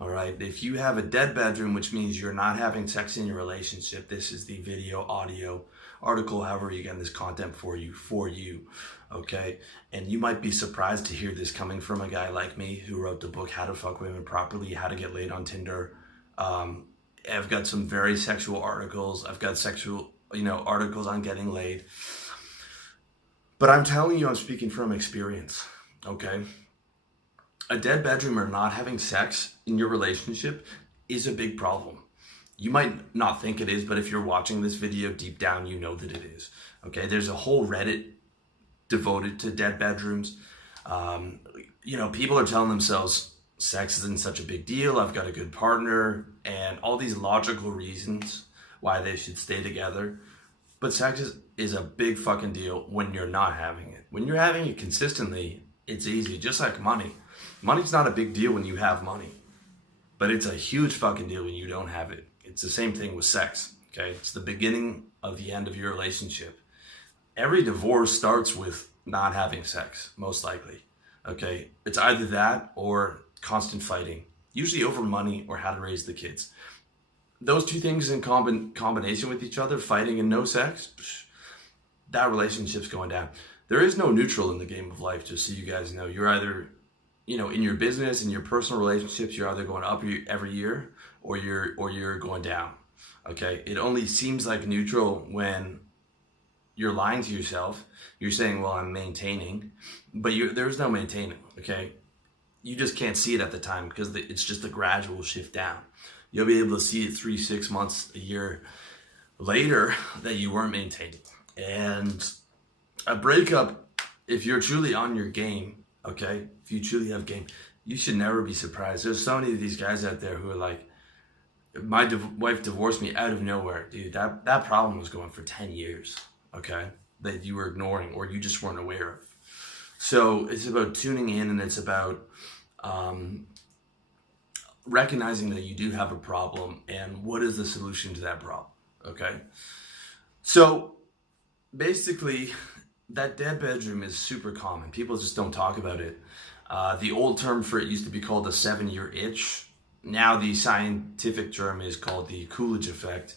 All right. If you have a dead bedroom, which means you're not having sex in your relationship, this is the video, audio, article, however you get this content for you. Okay. And you might be surprised to hear this coming from a guy like me who wrote the book, How to Fuck Women Properly, How to Get Laid on Tinder. I've got some very sexual articles. I've got sexual, articles on getting laid. But I'm telling you, I'm speaking from experience. Okay. A dead bedroom or not having sex in your relationship is a big problem. You might not think it is, but if you're watching this video deep down, you know that it is. Okay, there's a whole Reddit devoted to dead bedrooms. People are telling themselves sex isn't such a big deal. I've got a good partner and all these logical reasons why they should stay together. But sex is a big fucking deal when you're not having it. When you're having it consistently, it's easy, just like money. Money's not a big deal when you have money, but it's a huge fucking deal when you don't have it. It's the same thing with sex, okay? It's the beginning of the end of your relationship. Every divorce starts with not having sex, most likely, okay? It's either that or constant fighting, usually over money or how to raise the kids. Those two things in combination with each other, fighting and no sex, that relationship's going down. There is no neutral in the game of life, just so you guys know. You're either, in your business, in your personal relationships, you're either going up every year or you're going down. Okay? It only seems like neutral when you're lying to yourself. You're saying, well, I'm maintaining, but there's no maintaining, okay? You just can't see it at the time because it's just a gradual shift down. You'll be able to see it 3, 6 months, a year later that you weren't maintaining. And a breakup, if you're truly on your game, okay, if you truly have game, you should never be surprised. There's so many of these guys out there who are like, my wife divorced me out of nowhere. Dude, that problem was going for 10 years, okay, that you were ignoring or you just weren't aware of. So it's about tuning in, and it's about recognizing that you do have a problem and what is the solution to that problem, okay? So basically, that dead bedroom is super common. People just don't talk about it. The old term for it used to be called the 7-year itch. Now the scientific term is called the Coolidge effect,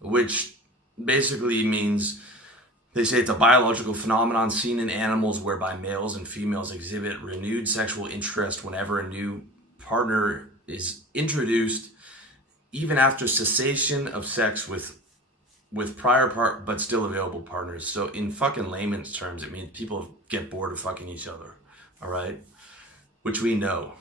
which basically means, they say it's a biological phenomenon seen in animals whereby males and females exhibit renewed sexual interest whenever a new partner is introduced, even after cessation of sex with prior but still available partners. So in fucking layman's terms, it means people get bored of fucking each other, all right? Which we know.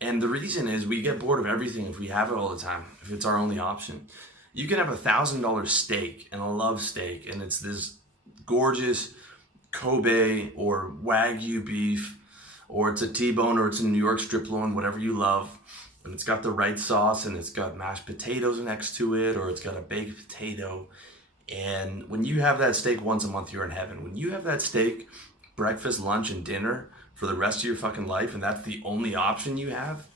And the reason is we get bored of everything if we have it all the time, if it's our only option. You can have $1,000 steak and a love steak, and it's this gorgeous Kobe or Wagyu beef, or it's a T-bone, or it's a New York strip loin, whatever you love. And it's got the right sauce, and it's got mashed potatoes next to it, or it's got a baked potato. And when you have that steak once a month, you're in heaven. When you have that steak, breakfast, lunch, and dinner for the rest of your fucking life, and that's the only option you have,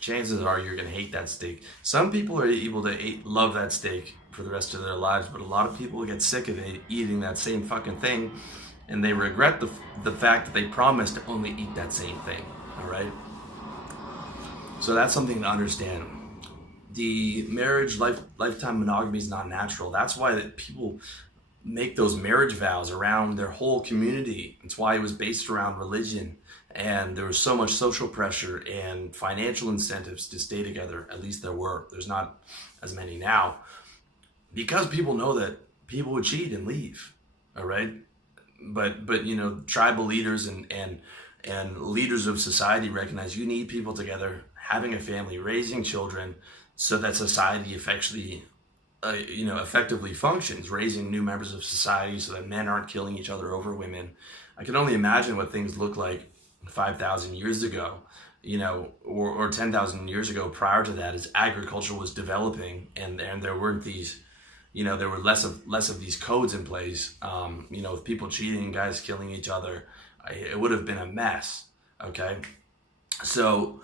chances are you're gonna hate that steak. Some people are able to love that steak for the rest of their lives, but a lot of people get sick of eating that same fucking thing, and they regret the fact that they promised to only eat that same thing, all right? So that's something to understand. The marriage lifetime monogamy is not natural. That's why that people make those marriage vows around their whole community. It's why it was based around religion, and there was so much social pressure and financial incentives to stay together. At least there were. There's not as many now, because people know that people would cheat and leave, all right? But tribal leaders and leaders of society recognize you need people together, having a family, raising children, so that society effectively functions, raising new members of society so that men aren't killing each other over women. I can only imagine what things looked like 5,000 years ago, or 10,000 years ago prior to that, as agriculture was developing and there weren't these, there were less of these codes in place, with people cheating, guys killing each other. It would have been a mess, okay? So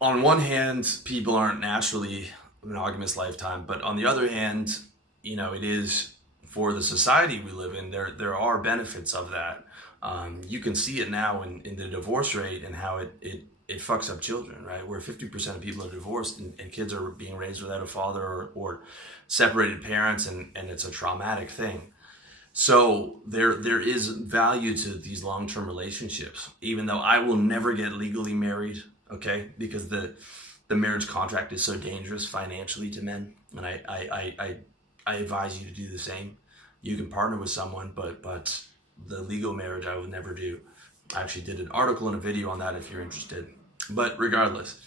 on one hand, people aren't naturally monogamous lifetime, but on the other hand, it is, for the society we live in, there are benefits of that. You can see it now in the divorce rate and how it fucks up children, right? Where 50% of people are divorced and kids are being raised without a father or separated parents, and it's a traumatic thing. So there is value to these long-term relationships, even though I will never get legally married, okay? Because the marriage contract is so dangerous financially to men, and I advise you to do the same. You can partner with someone, but the legal marriage I would never do. I actually did an article and a video on that if you're interested. But regardless,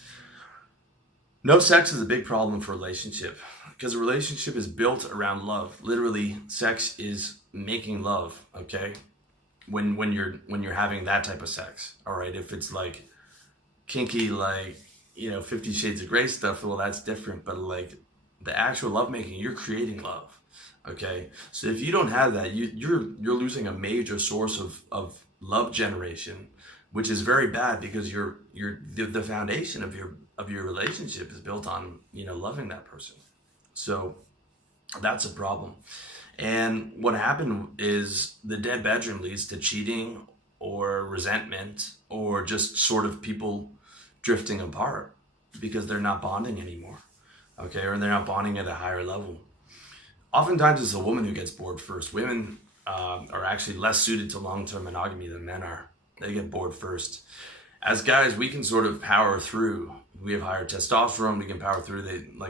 no sex is a big problem for a relationship, because a relationship is built around love. Literally, sex is making love, okay? When you're having that type of sex, all right? If it's like kinky, like, 50 Shades of Grey stuff, well, that's different. But like the actual lovemaking, you're creating love, okay? So if you don't have that, you're losing a major source of love generation, which is very bad, because the foundation of your relationship is built on loving that person. So that's a problem. And what happened is the dead bedroom leads to cheating or resentment, or just sort of people drifting apart because they're not bonding anymore, okay? Or they're not bonding at a higher level. Oftentimes it's a woman who gets bored first. Women are actually less suited to long-term monogamy than men are. They get bored first. As guys, we can sort of power through. We have higher testosterone, we can power through.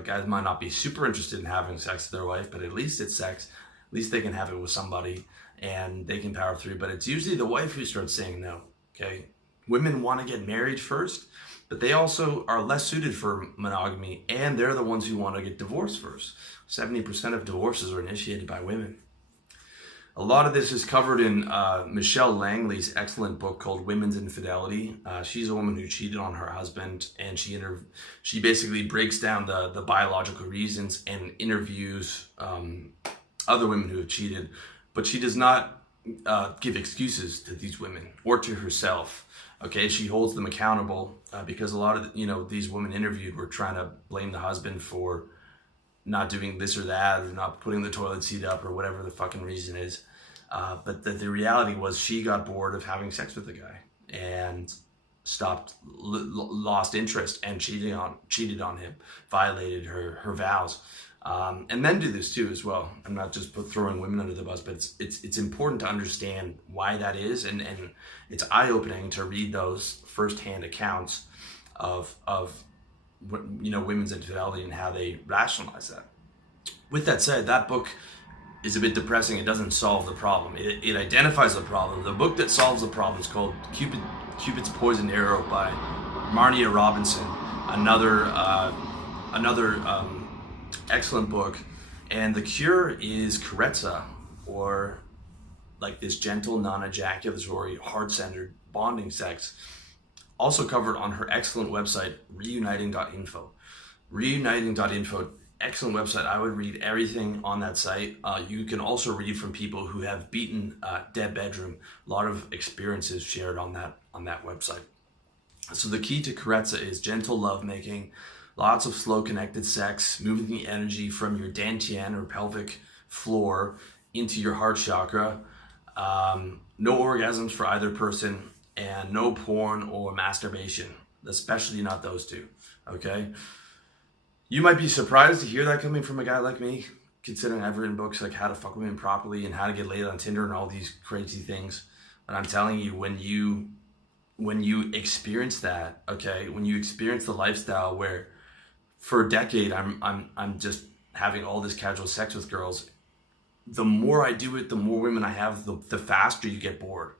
Guys might not be super interested in having sex with their wife, but at least it's sex. At least they can have it with somebody, and they can power through. But it's usually the wife who starts saying no, okay? Women want to get married first, but they also are less suited for monogamy, and they're the ones who want to get divorced first. 70% of divorces are initiated by women. A lot of this is covered in Michelle Langley's excellent book called Women's Infidelity. She's a woman who cheated on her husband, and she basically breaks down the biological reasons and interviews other women who have cheated, but she does not give excuses to these women or to herself. Okay, she holds them accountable because a lot of these women interviewed were trying to blame the husband for not doing this or that, or not putting the toilet seat up, or whatever the fucking reason is. But the reality was she got bored of having sex with the guy and lost interest, and cheated on him, violated her vows. And men do this too as well. I'm not just throwing women under the bus, but it's important to understand why that is, and it's eye-opening to read those first-hand accounts of women's infidelity and how they rationalize that. With that said, that book is a bit depressing. It doesn't solve the problem. It identifies the problem. The book that solves the problem is called Cupid's Poisoned Arrow by Marnia Robinson. Another excellent book. And the cure is Carezza, or like this gentle, non-ejaculatory, heart-centered bonding sex. Also covered on her excellent website, reuniting.info. Reuniting.info, excellent website. I would read everything on that site. You can also read from people who have beaten dead bedroom. A lot of experiences shared on that website. So the key to Carezza is gentle lovemaking, lots of slow connected sex, moving the energy from your dantian or pelvic floor into your heart chakra. No orgasms for either person, and no porn or masturbation, especially not those two, okay? You might be surprised to hear that coming from a guy like me, considering I've written books like How to Fuck Women Properly and How to Get Laid on Tinder and all these crazy things. But I'm telling you, when you experience that, okay, when you experience the lifestyle where for a decade I'm just having all this casual sex with girls, the more I do it, the more women I have, the faster you get bored.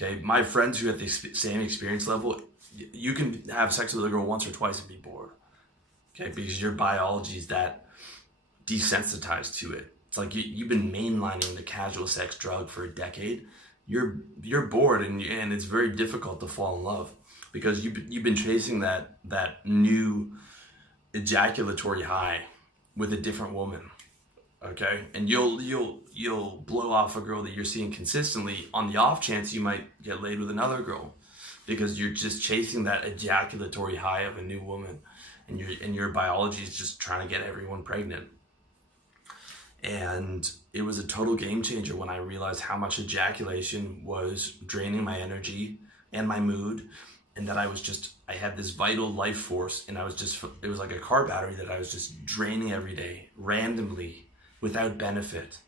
Okay, my friends who have the same experience level, you can have sex with a girl once or twice and be bored. Okay, because your biology is that desensitized to it. It's like you've been mainlining the casual sex drug for a decade. You're bored, and it's very difficult to fall in love because you've been chasing that new ejaculatory high with a different woman. Okay, and you'll blow off a girl that you're seeing consistently on the off chance you might get laid with another girl, because you're just chasing that ejaculatory high of a new woman, and your biology is just trying to get everyone pregnant. And it was a total game changer when I realized how much ejaculation was draining my energy and my mood, and that I had this vital life force, and it was like a car battery that I was just draining every day, randomly, without benefit,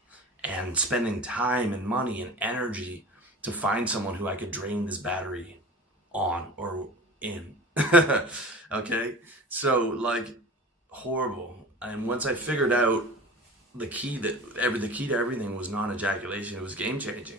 and spending time and money and energy to find someone who I could drain this battery on or in. Okay? So, like, horrible. And once I figured out the key to everything was non-ejaculation, it was game changing.